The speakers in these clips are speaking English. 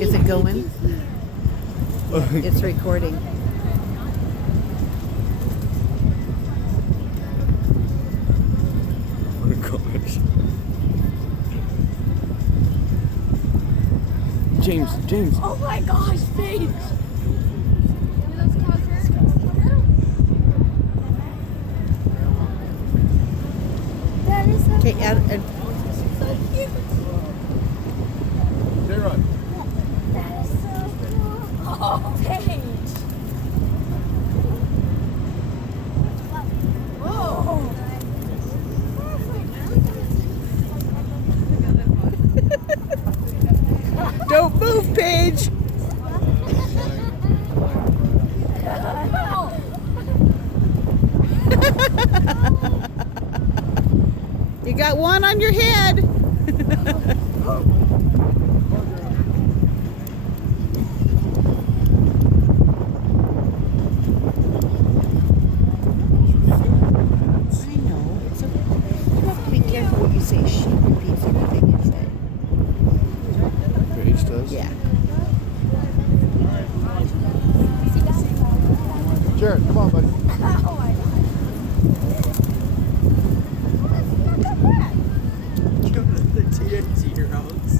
Is it going? It's recording. Oh gosh. James. Oh my gosh, Paige. That is so Okay, cute. So cute. J-Rod. That is so cool. Oh, Paige. Whoa. Don't move, Paige. You got one on your head. I know. It's okay. You have to be careful what you say. She repeats everything you say. Paige does? Yeah. Jared, come on, buddy. Oh my The TNT heroes.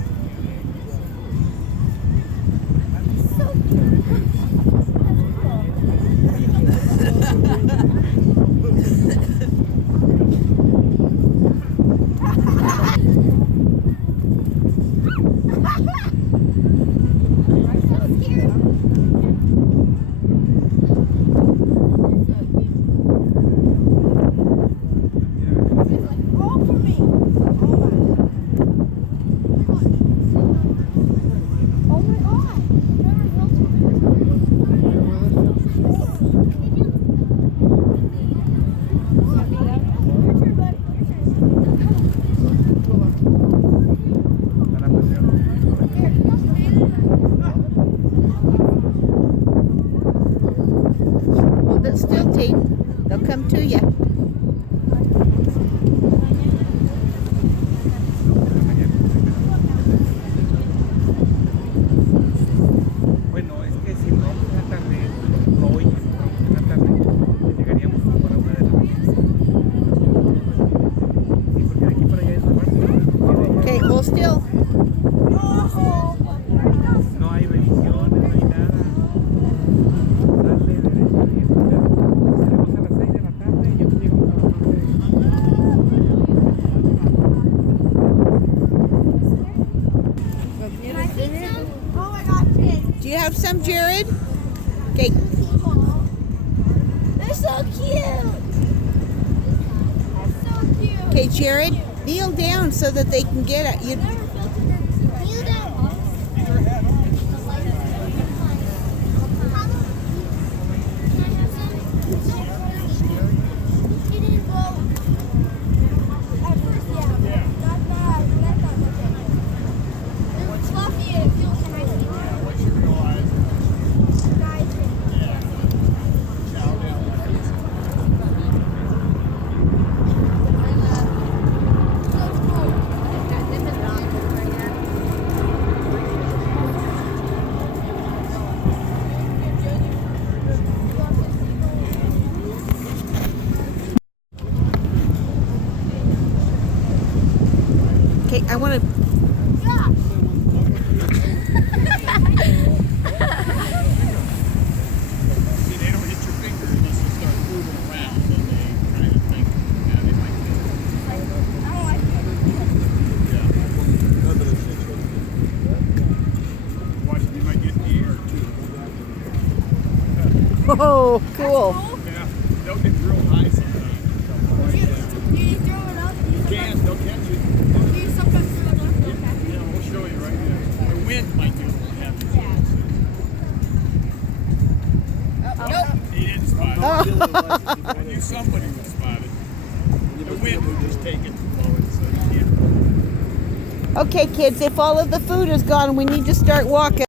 Hold it still, Tate. They'll come to you. Bueno, es que si no, en la tarde, no hoy, en la tarde, llegaríamos como a la 1 de la mañana. Sí, porque de aquí para allá es la parte. Okay, hold still. No hay revisiones, no hay nada. Dale derecho y salimos a las 6 de la tarde, yo llego a las 9. Oh my gosh, Paige. Do you have some, Jared? Okay. They're so cute. That's so cute. Okay, Jared, kneel down so that they can get at you. Never felt it. Kneel down. He didn't go. At first, yeah. Not bad. That's not okay. It was fluffy and it feels nice. Once you realize Nice. So cool. Okay, I want to. Yeah. See, they don't hit your finger unless you start moving around, and they kind of think, yeah, they might get it. I don't like it. Watch, you might get in the air too. Oh, cool. Yeah, they'll get real high sometimes. Do you throw it up? They'll catch you. Do you sometimes throw it up? Yeah, we'll show you right now. The wind might do it. Nope. He didn't spot it. Oh. I knew somebody would spot it. The wind would just take it forward, so you can't. Okay, kids, if all of the food is gone, we need to start walking.